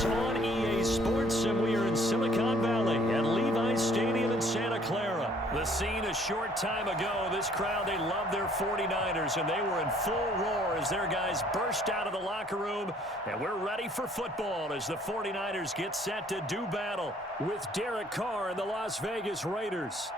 is on EA Sports, and we are in Silicon Valley at Levi's Stadium in Santa Clara. The scene a short time ago. This crowd, they love their 49ers, and they were in full roar as their guys burst out of the locker room. And we're ready for football as the 49ers get set to do battle with Derek Carr and the Las Vegas Raiders.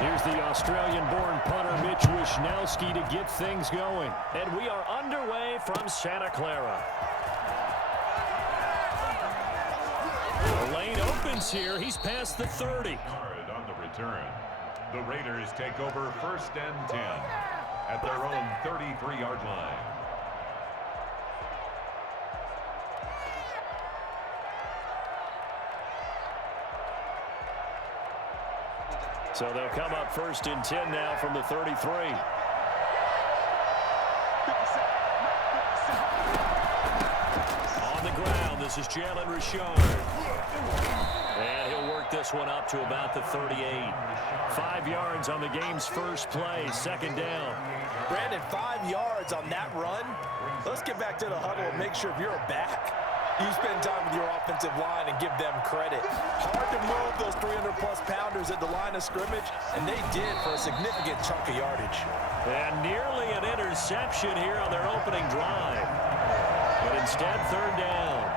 Here's the Australian-born punter Mitch Wishnowsky to get things going. And we are underway from Santa Clara. The lane opens here. He's past the 30. On the return, the Raiders take over 1st and 10 at their own 33-yard line. So they'll come up 1st and 10 now from the 33. On the ground, this is Jalen Richard. And he'll work this one up to about the 38. 5 yards on the game's first play, 2nd down. Brandon, 5 yards on that run. Let's get back to the huddle and make sure if you're back, you spend time with your offensive line and give them credit. Hard to move those 300-plus pounders at the line of scrimmage, and they did for a significant chunk of yardage. And nearly an interception here on their opening drive. But instead, 3rd down.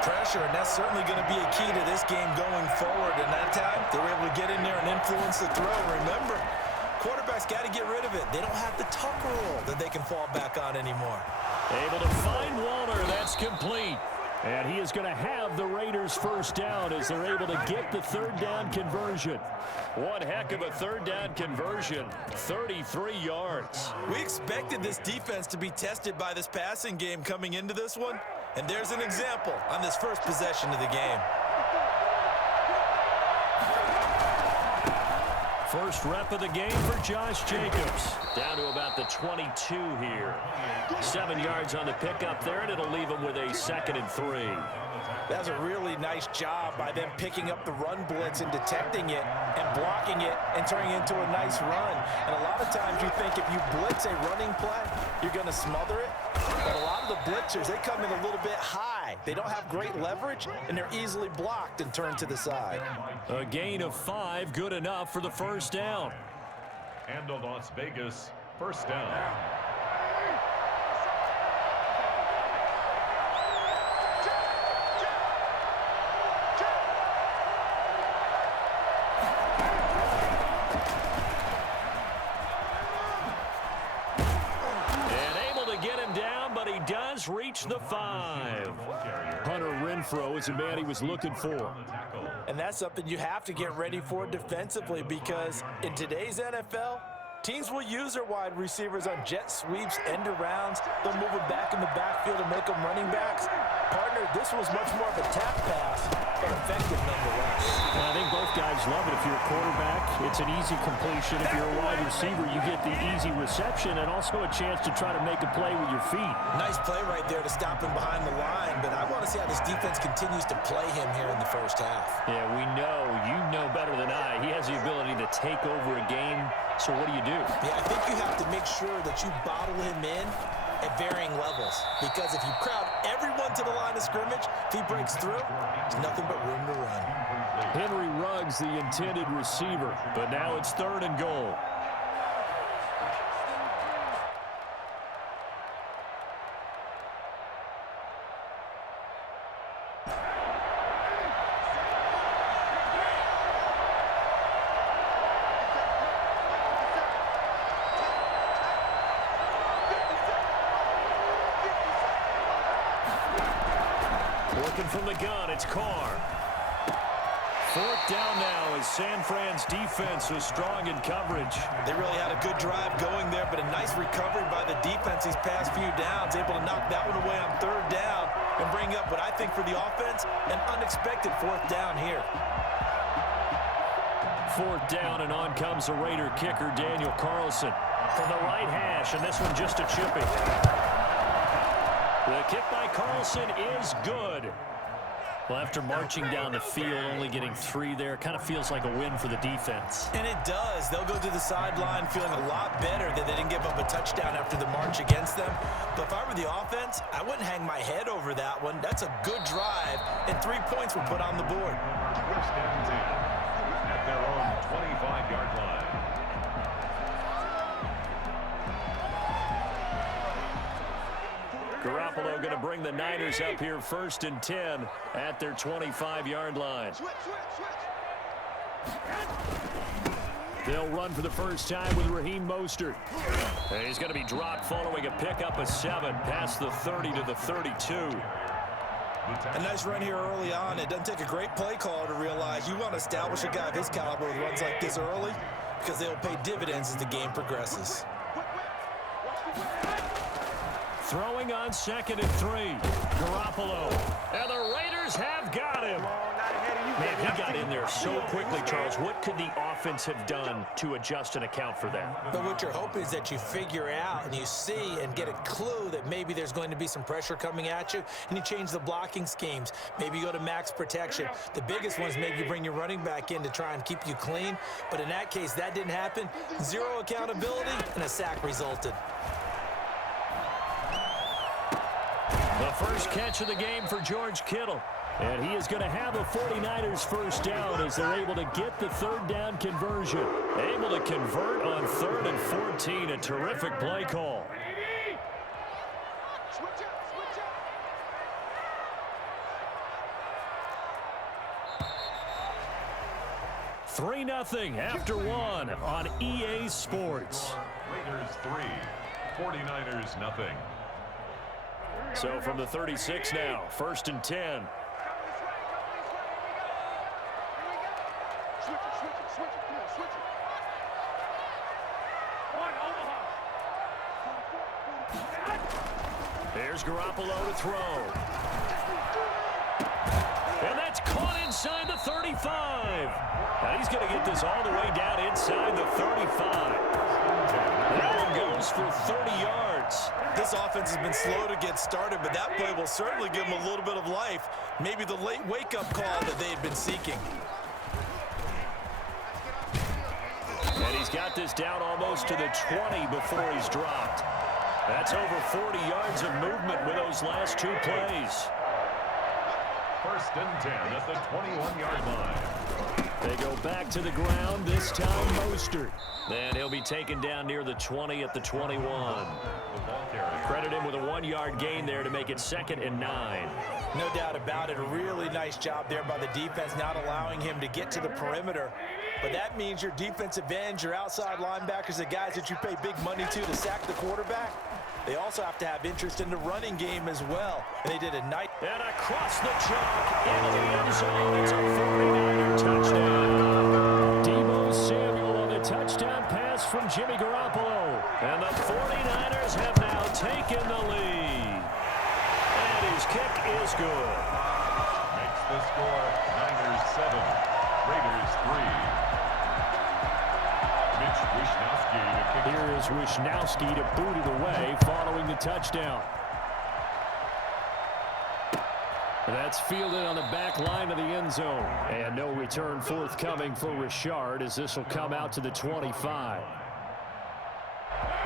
Pressure, and that's certainly going to be a key to this game going forward. And that time, they were able to get in there and influence the throw. Remember, quarterbacks got to get rid of it. They don't have the tuck rule that they can fall back on anymore. Able to find Waller. That's complete. And he is going to have the Raiders' 1st down as they're able to get the 3rd down conversion. One heck of a 3rd down conversion. 33 yards. We expected this defense to be tested by this passing game coming into this one. And there's an example on this first possession of the game. First rep of the game for Josh Jacobs. Down to about the 22 here. 7 yards on the pickup there, and it'll leave him with a 2nd and 3. That's a really nice job by them picking up the run blitz and detecting it and blocking it and turning it into a nice run. And a lot of times you think if you blitz a running play, you're going to smother it. But a lot of the blitzers, they come in a little bit high. They don't have great leverage, and they're easily blocked and turned to the side. A gain of 5, good enough for the 1st down. And the Las Vegas 1st down. Reach the 5. Hunter Renfrow is the man he was looking for. And that's something you have to get ready for defensively, because in today's NFL, teams will use their wide receivers on jet sweeps, end arounds. They'll move them back in the backfield and make them running backs. Partner, this was much more of a tap pass, but effective nonetheless. And I think both guys love it. If you're a quarterback, it's an easy completion. If you're a wide receiver, you get the easy reception and also a chance to try to make a play with your feet. Nice play right there to stop him behind the line, but I want to see how this defense continues to play him here in the 1st half. Yeah, we know. You know better than I. He has the ability to take over a game. So what do you do? Yeah, I think you have to make sure that you bottle him in at varying levels, because if you crowd everyone to the line of scrimmage, if he breaks through, there's nothing but room to run. Henry Ruggs, the intended receiver, but now it's 3rd and goal. From the gun, it's Carr. 4th down now as San Fran's defense was strong in coverage. They really had a good drive going there, but a nice recovery by the defense these past few downs, able to knock that one away on 3rd down and bring up what I think for the offense, an unexpected 4th down here. 4th down, and on comes the Raider kicker, Daniel Carlson. From the right hash, and this one just a chipping. The kick by Carlson is good. Well, after marching down the field, only getting 3 there, kind of feels like a win for the defense. And it does. They'll go to the sideline feeling a lot better that they didn't give up a touchdown after the march against them. But if I were the offense, I wouldn't hang my head over that one. That's a good drive, and 3 points were put on the board. First and 10 at their own 25-yard line. Garoppolo going to bring the Niners up here first and 10 at their 25-yard line. They'll run for the first time with Raheem Mostert. And he's going to be dropped following a pickup of 7 past the 30 to the 32. A nice run here early on. It doesn't take a great play caller to realize you want to establish a guy of his caliber with runs like this early because they'll pay dividends as the game progresses. Throwing on 2nd and 3. Garoppolo. And the Raiders have got him. Man, he got in there so quickly, Charles. What could the offense have done to adjust and account for that? But what you're hoping is that you figure out and you see and get a clue that maybe there's going to be some pressure coming at you, and you change the blocking schemes. Maybe you go to max protection. The biggest one is maybe you bring your running back in to try and keep you clean. But in that case, that didn't happen. 0 accountability, and a sack resulted. The first catch of the game for George Kittle. And he is going to have a 49ers first down as they're able to get the 3rd down conversion. Able to convert on 3rd and 14. A terrific play call. 3-0 after 1 on EA Sports. Raiders 3, 49ers nothing. So from the 36 now, 1st and 10. There's Garoppolo to throw. And that's caught inside the 35. Now he's going to get this all the way down inside the 35. That one goes for 30 yards. This offense has been slow to get started, but that play will certainly give them a little bit of life. Maybe the late wake-up call that they had been seeking. And he's got this down almost to the 20 before he's dropped. That's over 40 yards of movement with those last 2 plays. 1st and 10 at the 21-yard line. They go back to the ground, this time Mostert. Then he'll be taken down near the 20 at the 21. Credit him with a 1-yard gain there to make it 2nd and 9. No doubt about it. A really nice job there by the defense, not allowing him to get to the perimeter. But that means your defensive ends, your outside linebackers, the guys that you pay big money to sack the quarterback, they also have to have interest in the running game as well. And they did a nice... And across the chalk into the end zone. It's a 49er touchdown. Deebo Samuel on the touchdown pass from Jimmy Garoppolo. And the 49ers have now taken the lead. And his kick is good. Makes the score Niners 7, Raiders 3. Here is Wishnowski to boot it away following the touchdown. That's fielded on the back line of the end zone. And no return forthcoming for Richard as this will come out to the 25.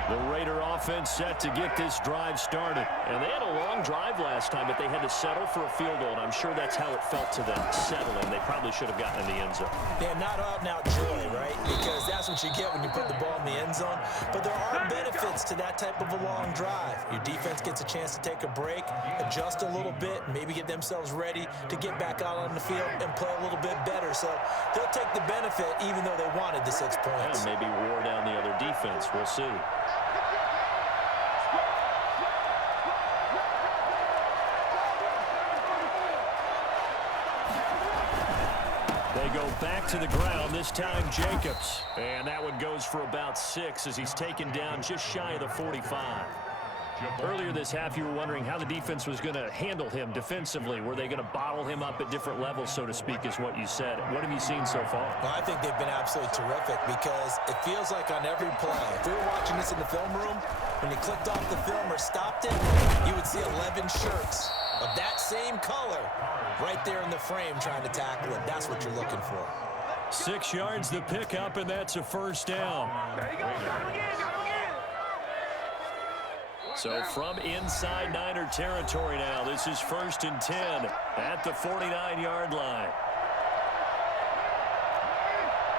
The Raider offense set to get this drive started. And they had a long drive last time, but they had to settle for a field goal, and I'm sure that's how it felt to them, settling. They probably should have gotten in the end zone. Yeah, not out-and-out joy, right? Because that's what you get when you put the ball in the end zone. But there are benefits to that type of a long drive. Your defense gets a chance to take a break, adjust a little bit, maybe get themselves ready to get back out on the field and play a little bit better. So they'll take the benefit even though they wanted the 6 points. Yeah, maybe wore down the other defense. We'll see. They go back to the ground, this time Jacobs. And that one goes for about 6 as he's taken down just shy of the 45. Earlier this half, you were wondering how the defense was going to handle him defensively. Were they going to bottle him up at different levels, so to speak, is what you said. What have you seen so far? Well, I think they've been absolutely terrific because it feels like on every play, if we were watching this in the film room, when you clicked off the film or stopped it, you would see 11 shirts of that same color right there in the frame trying to tackle it. That's what you're looking for. 6 yards the pickup, and that's a first down. There you go. Got him again. So from inside Niner territory now, this is 1st and 10 at the 49-yard line.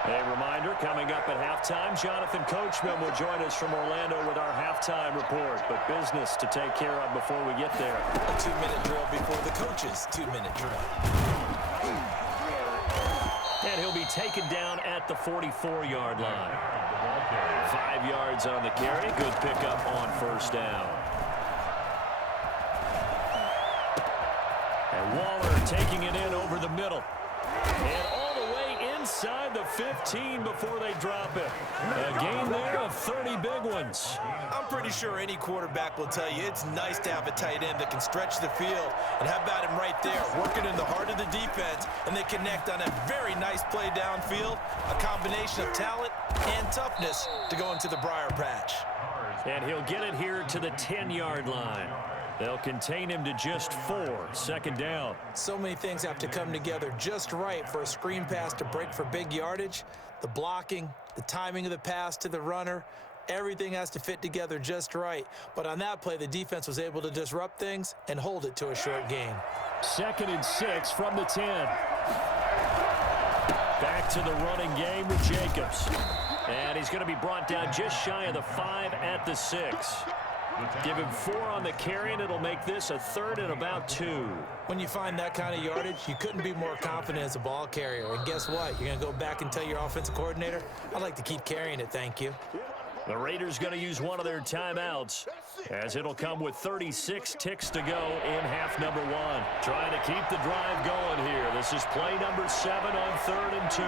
A reminder, coming up at halftime, Jonathan Coachman will join us from Orlando with our halftime report. But business to take care of before we get there. A 2-minute drill before the coach's 2-minute drill. And he'll be taken down at the 44-yard line. 5 yards on the carry. Good pickup on first down. And Waller taking it in over the middle. And all the way inside the 15 before they drop it. A gain there of 30 big ones. I'm pretty sure any quarterback will tell you it's nice to have a tight end that can stretch the field. And how about him right there, working in the heart of the defense, and they connect on a very nice play downfield, a combination of talent and toughness to go into the briar patch. And he'll get it here to the 10-yard line. They'll contain him to just 4, second down. So many things have to come together just right for a screen pass to break for big yardage. The blocking, the timing of the pass to the runner, everything has to fit together just right. But on that play, the defense was able to disrupt things and hold it to a short gain. 2nd and 6 from the 10. Back to the running game with Jacobs. And he's going to be brought down just shy of the 5 at the 6. Give him 4 on the carry, and it'll make this a 3rd and about 2. When you find that kind of yardage, you couldn't be more confident as a ball carrier. And guess what? You're going to go back and tell your offensive coordinator, I'd like to keep carrying it, thank you. The Raiders going to use one of their timeouts, as it'll come with 36 ticks to go in half number 1. Trying to keep the drive going here. This is play number 7 on 3rd and 2.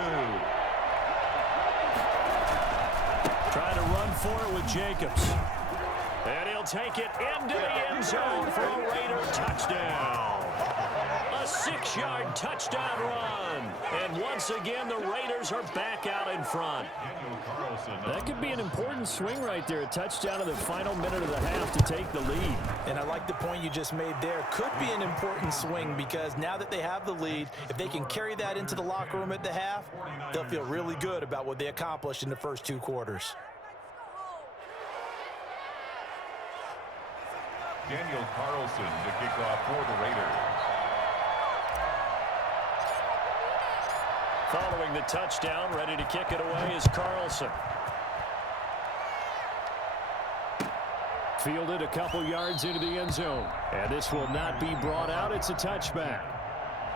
Trying to run for it with Jacobs. And he'll take it into the end zone for a Raider touchdown. A 6-yard touchdown run. And once again, the Raiders are back out in front. That could be an important swing right there. A touchdown in the final minute of the half to take the lead. And I like the point you just made there. Could be an important swing because now that they have the lead, if they can carry that into the locker room at the half, they'll feel really good about what they accomplished in the first 2 quarters. Daniel Carlson to kick off for the Raiders. Following the touchdown, ready to kick it away is Carlson. Fielded a couple yards into the end zone. And this will not be brought out. It's a touchback.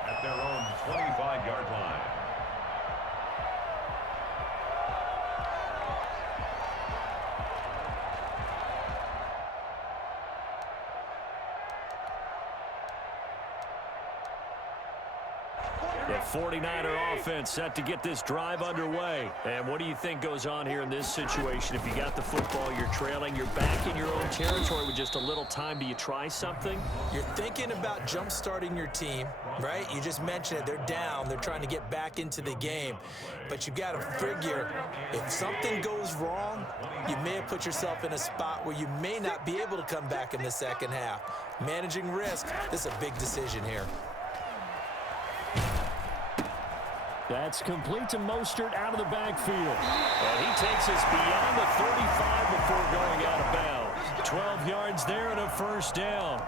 At their own 25-yard line. The 49er offense set to get this drive underway. And what do you think goes on here in this situation? If you got the football, you're trailing, you're back in your own territory with just a little time. Do you try something? You're thinking about jump-starting your team, right? You just mentioned it. They're down. They're trying to get back into the game. But you got to figure, if something goes wrong, you may have put yourself in a spot where you may not be able to come back in the second half. Managing risk, this is a big decision here. That's complete to Mostert out of the backfield. And he takes us beyond the 35 before going out of bounds. 12 yards there and a first down.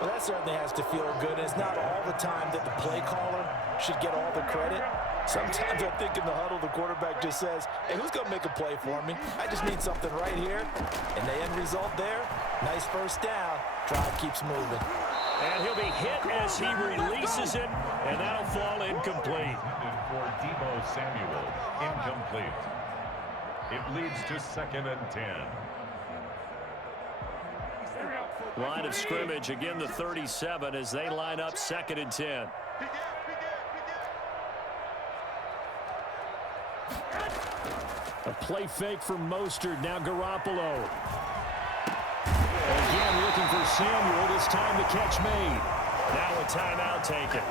Well, that certainly has to feel good. And it's not all the time that the play caller should get all the credit. Sometimes I think in the huddle, the quarterback just says, hey, who's going to make a play for me? I just need something right here. And the end result there, nice first down. Drive keeps moving. And he'll be hit as he releases it, and that'll fall incomplete. For Deebo Samuel, incomplete. It leads to 2nd and 10. Line of scrimmage, again the 37 as they line up 2nd and 10. A play fake for Mostert, now Garoppolo. Again looking for Samuel, this time the catch made. Now a timeout taken.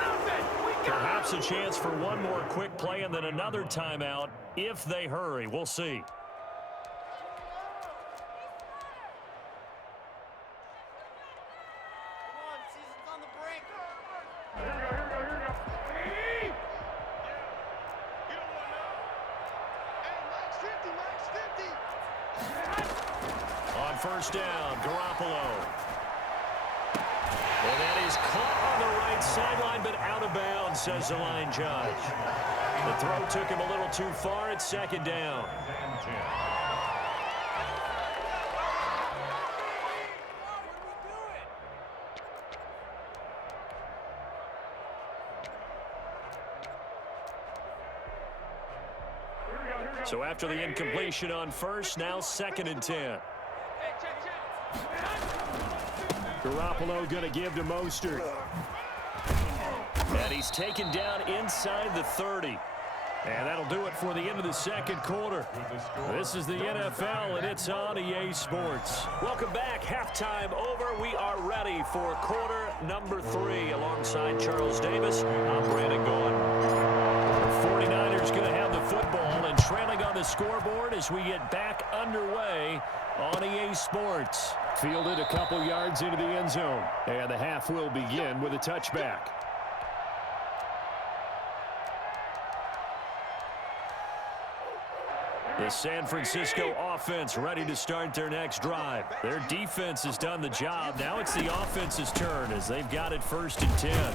Perhaps a chance for one more quick play and then another timeout if they hurry. We'll see. first down. Garoppolo. And that is caught on the right sideline, but out of bounds, says the line judge. The throw took him a little too far. It's second down. So after the incompletion on first, now 2nd and 10. Garoppolo going to give to Mostert. And he's taken down inside the 30. And that'll do it for the end of the second quarter. This is the NFL, and it's on EA Sports. Welcome back. Halftime over. We are ready for quarter number 3. Alongside Charles Davis, I'm Brandon Gaudin. The 49ers going to have the football and trailing on the scoreboard as we get back underway on EA Sports. Fielded a couple yards into the end zone. And the half will begin with a touchback. The San Francisco offense ready to start their next drive. Their defense has done the job. Now it's the offense's turn as they've got it 1st and 10.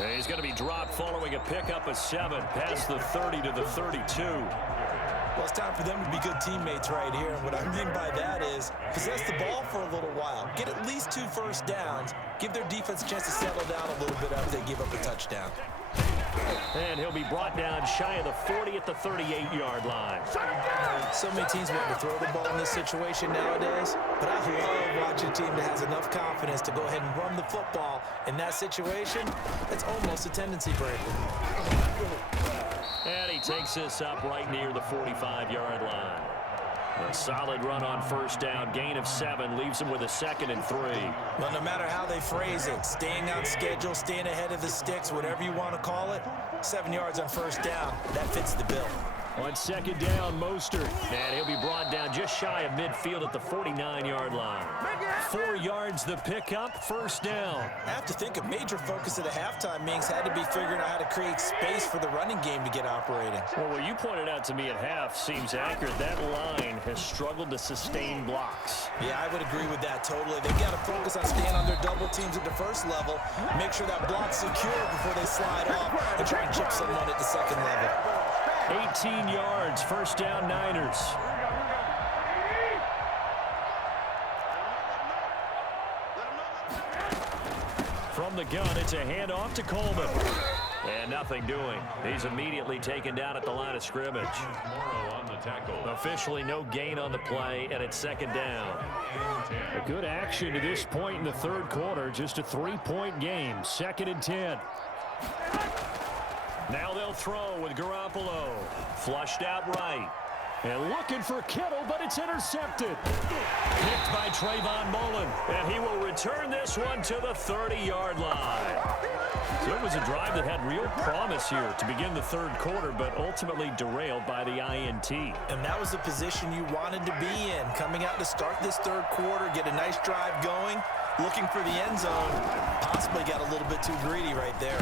And he's going to be dropped following a pickup of 7 past the 30 to the 32. Well, it's time for them to be good teammates right here. And what I mean by that is possess the ball for a little while. Get at least 2 first downs. Give their defense a chance to settle down a little bit after they give up a touchdown. And he'll be brought down shy of the 40 at the 38-yard line. So many teams want to throw the ball in this situation nowadays, but I love watching a team that has enough confidence to go ahead and run the football. In that situation, it's almost a tendency breaker. And he takes this up right near the 45-yard line. A solid run on first down, gain of 7, leaves him with a 2nd and 3. Well, no matter how they phrase it, staying on schedule, staying ahead of the sticks, whatever you want to call it, 7 yards on first down, that fits the bill. On 2nd down, Mostert. And he'll be brought down just shy of midfield at the 49-yard line. 4 yards the pickup, first down. I have to think a major focus of the halftime meetings had to be figuring out how to create space for the running game to get operating. Well, what you pointed out to me at half seems accurate. That line has struggled to sustain blocks. Yeah, I would agree with that totally. They've got to focus on staying on their double teams at the first level, make sure that block's secure before they slide off and try and chip someone at the second level. 18 yards, first down Niners. From the gun, it's a handoff to Coleman. And nothing doing. He's immediately taken down at the line of scrimmage. Officially no gain on the play, and it's 2nd down. A good action to this point in the third quarter. Just a 3-point game. 2nd and 10. Now they'll throw with Garoppolo. Flushed out right. And looking for Kittle, but it's intercepted. Picked by Trayvon Mullen. And he will return this one to the 30-yard line. So it was a drive that had real promise here to begin the third quarter, but ultimately derailed by the INT. And that was the position you wanted to be in. Coming out to start this third quarter, get a nice drive going, looking for the end zone. Possibly got a little bit too greedy right there.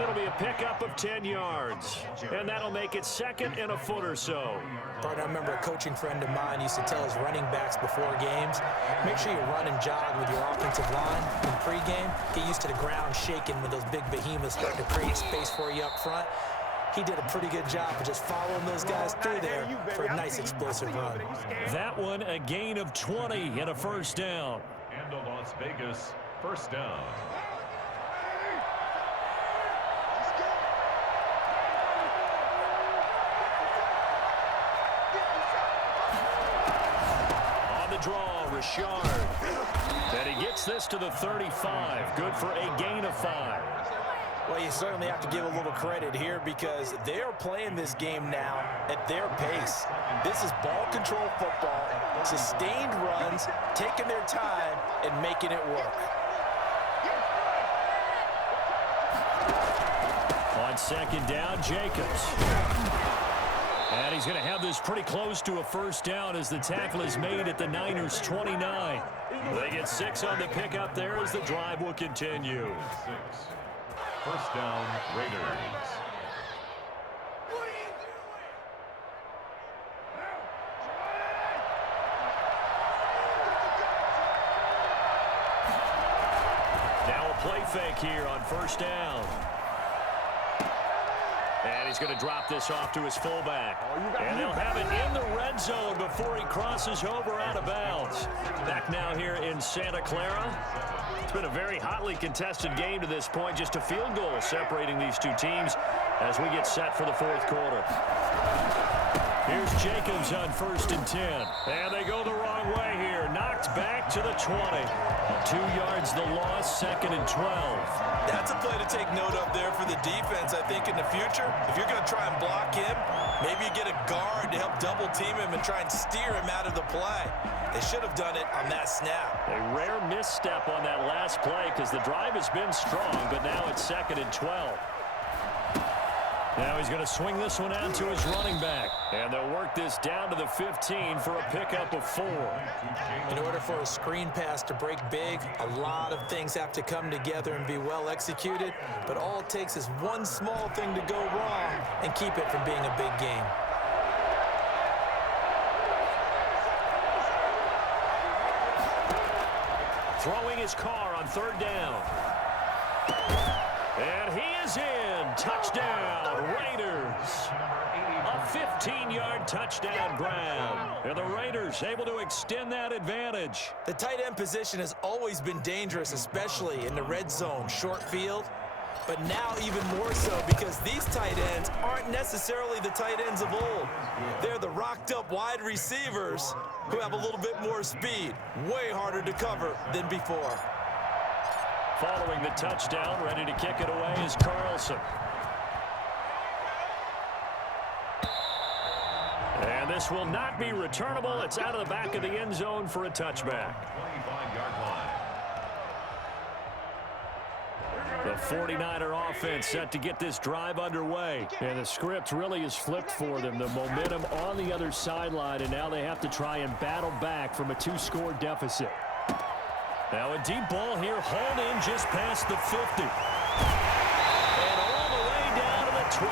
It'll be a pickup of 10 yards, and that'll make it 2nd and a foot or so. Bart, I remember a coaching friend of mine used to tell his running backs before games, make sure you run and jog with your offensive line in pregame. Get used to the ground shaking when those big behemoths start to create space for you up front. He did a pretty good job of just following those guys through there for a nice explosive run. That one, a gain of 20 and a first down. And a Las Vegas first down. Draw, Richard. And he gets this to the 35. Good for a gain of 5. Well, you certainly have to give a little credit here because they're playing this game now at their pace. This is ball control football, sustained runs, taking their time and making it work. On 2nd down, Jacobs. And he's going to have this pretty close to a first down as the tackle is made at the Niners' 29. They get 6 on the pickup there as the drive will continue. 6. First down, Raiders. fake here on first down. And he's going to drop this off to his fullback. And they'll have it in the red zone before he crosses over out of bounds. Back now here in Santa Clara. It's been a very hotly contested game to this point. Just a field goal separating these two teams as we get set for the fourth quarter. Here's Jacobs on 1st and 10. And they go the wrong way here. Knocked back to the 20. 2 yards the loss, 2nd and 12. That's a play to take note of there for the defense, I think, in the future. If you're going to try and block him, maybe you get a guard to help double-team him and try and steer him out of the play. They should have done it on that snap. A rare misstep on that last play because the drive has been strong, but now it's 2nd and 12. Now he's going to swing this one out to his running back. And they'll work this down to the 15 for a pickup of 4. In order for a screen pass to break big, a lot of things have to come together and be well executed. But all it takes is one small thing to go wrong and keep it from being a big game. Throwing his car on 3rd down. And he is in. Touchdown, Raiders. A 15-yard touchdown grab. And the Raiders able to extend that advantage. The tight end position has always been dangerous, especially in the red zone, short field. But now even more so because these tight ends aren't necessarily the tight ends of old. They're the rocked-up wide receivers who have a little bit more speed. Way harder to cover than before. Following the touchdown, ready to kick it away is Carlson. And this will not be returnable. It's out of the back of the end zone for a touchback. 25-yard line. The 49er offense set to get this drive underway. And the script really is flipped for them. The momentum on the other sideline, and now they have to try and battle back from a 2-score deficit. Now a deep ball here, hauled in just past the 50. And all the way down to the 12.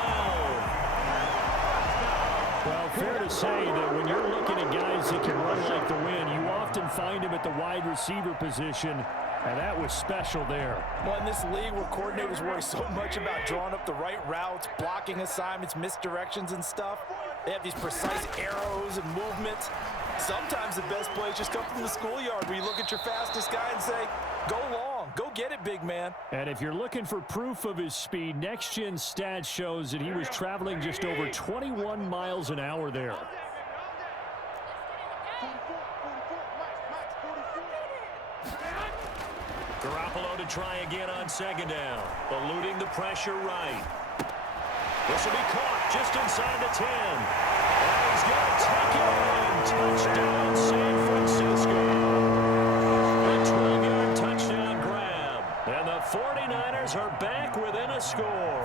Well, fair to say that when you're looking at guys that can run like the wind, you often find them at the wide receiver position, and that was special there. Well, in this league where coordinators worry so much about drawing up the right routes, blocking assignments, misdirections and stuff, they have these precise arrows and movements. Sometimes the best plays just come from the schoolyard where you look at your fastest guy and say, go long, go get it, big man. And if you're looking for proof of his speed, Next Gen Stats shows that he was traveling just over 21 miles an hour there. Garoppolo to try again on 2nd down, eluding the pressure right. This will be caught just inside the 10. And he's going to take it in. Touchdown, San Francisco. A 12-yard touchdown grab. And the 49ers are back within a score.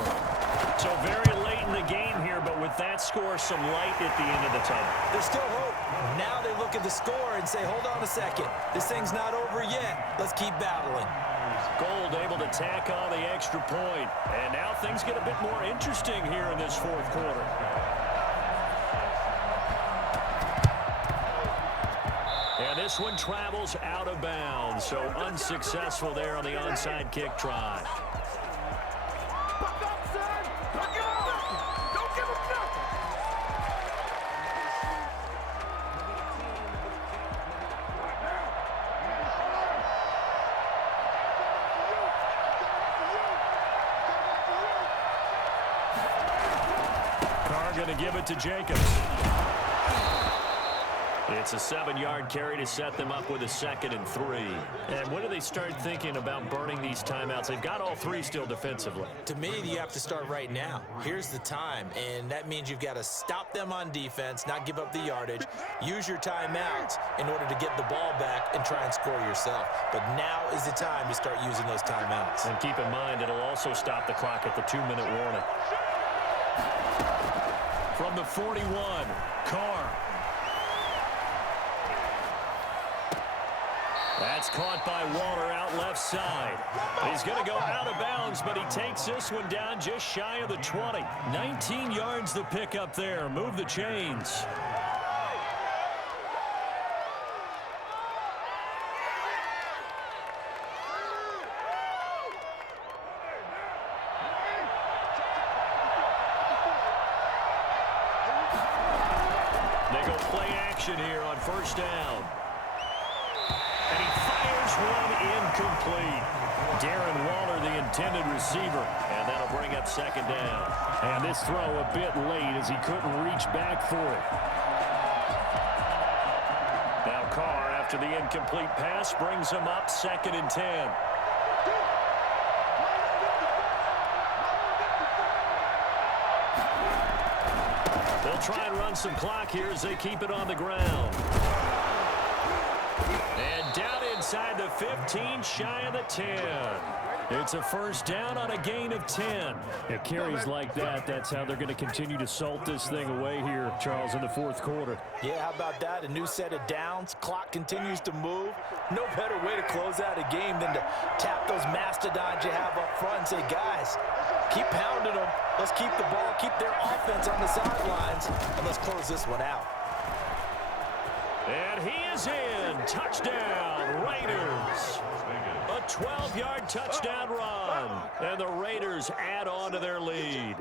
So very late in the game here, but with that score, some light at the end of the tunnel. There's still hope. Now they look at the score and say, hold on a second. This thing's not over yet. Let's keep battling. Gold able to tack on the extra point. And now things get a bit more interesting here in this fourth quarter. And this one travels out of bounds, so unsuccessful there on the onside kick try. Going to give it to Jacobs. It's a 7-yard carry to set them up with a 2nd and 3. And when do they start thinking about burning these timeouts? They've got all 3 still defensively. To me, you have to start right now. Here's the time, and that means you've got to stop them on defense, not give up the yardage, use your timeouts in order to get the ball back and try and score yourself. But now is the time to start using those timeouts. And keep in mind, it'll also stop the clock at the 2-minute warning. From the 41, Carr. That's caught by Waller out left side. He's going to go out of bounds, but he takes this one down just shy of the 20. 19 yards the pick up there. Move the chains. They go play action here on first down. And he fires one incomplete. Darren Waller, the intended receiver. And that'll bring up second down. And this throw a bit late as he couldn't reach back for it. Now Carr, after the incomplete pass, brings him up 2nd and 10. They'll try and run some clock here as they keep it on the ground. And down inside the 15, shy of the 10. It's a first down on a gain of 10. It carries like that. That's how they're going to continue to salt this thing away here, Charles, in the fourth quarter. Yeah, how about that? A new set of downs. Clock continues to move. No better way to close out a game than to tap those mastodons you have up front and say, guys, keep pounding them. Let's keep the ball, keep their offense on the sidelines, and let's close this one out. And he is in. Touchdown, Raiders. A 12-yard touchdown run. And the Raiders add on to their lead.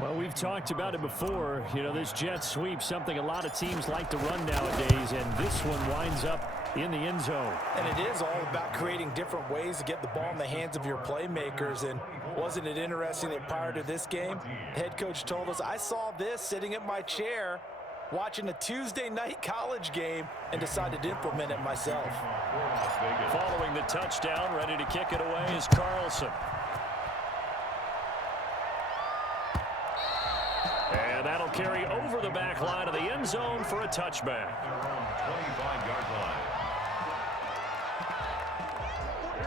Well, we've talked about it before. You know, this jet sweep, something a lot of teams like to run nowadays, and this one winds up in the end zone. And it is all about creating different ways to get the ball in the hands of your playmakers. And wasn't it interesting that prior to this game, the head coach told us, I saw this sitting in my chair watching a Tuesday night college game and decided to implement it myself. Following the touchdown, ready to kick it away is Carlson. And that'll carry over the back line of the end zone for a touchback. 25-yard line.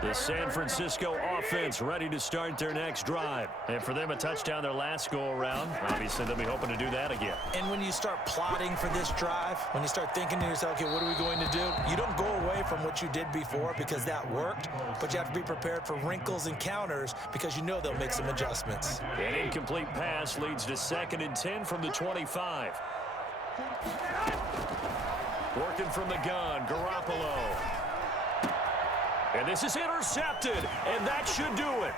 The San Francisco offense ready to start their next drive. And for them, a touchdown their last go-around. Obviously, they'll be hoping to do that again. And when you start plotting for this drive, when you start thinking to yourself, okay, what are we going to do? You don't go away from what you did before because that worked, but you have to be prepared for wrinkles and counters because you know they'll make some adjustments. An incomplete pass leads to 2nd and 10 from the 25. Working from the gun, Garoppolo. And this is intercepted, and that should do it.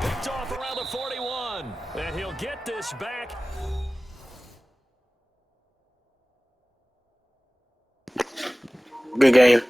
Picked off around the 41, and he'll get this back. Good game.